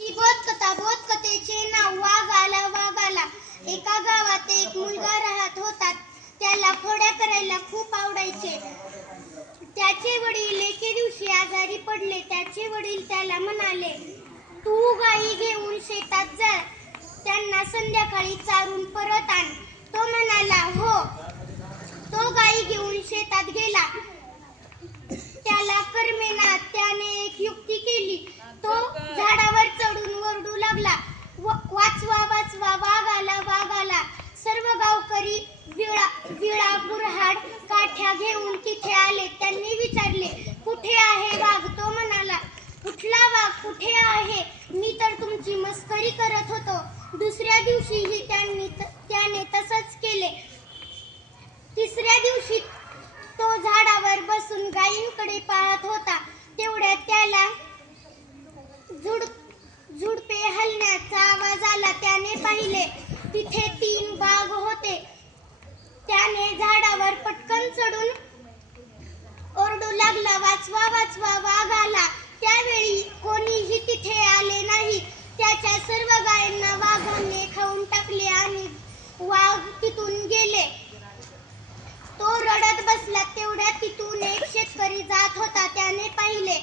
ती बोधकथेचे नाव वाघ आला वाघ आला. एका गावात एक मुलगा राहत होता. त्याला खोड्या करायला खूप आवडायचे. त्याचे वडील एके दिवशी आजारी पडले. त्याचे वडील त्याला म्हणाले, तू गायी घेऊन शेतात जा, त्यांना संध्याकाळी चारून परत आण. तो म्हणाला, हो. तो गायी घेऊन शेतात गेला. त्याला करमेना. त्याने एक युक्ती केली. तो झाडावर चढून ओरडू लागला, वाचवा वाचवा, वाघ आला वाघ आला. सर्व गावकरी विळा कुऱ्हाड काठ्या घेऊन तिथे आले. त्यांनी विचारले, कुठे आहे वाघ? तो म्हणाला, कुठला वाघ? कुठे आहे? मी तर तुमची मस्करी करत होतो. दुसऱ्या दिवशीही त्याने तसंच केले. तिसऱ्या दिवशी तो झाडावर बसून गायींकडे पाहत होता. तेवढ्यात त्याला झुडपे हलण्याचा आवाज आला. त्याने पाहिले, तिथे 3 वाघ होते. त्याने झाडावर पटकन चढून ओरडू लागला, वाचवा वाचवा, वाघ आला. त्यावेळी कोणीही तिथे आले नाही. त्याच्या सर्व गायींना वाघाने खाऊन टाकले आणि वाघ तिथून गेले. तो रडत बसला. तेवढ्यात तिथून एक शेतकरी जात होता. त्याने पाहिले,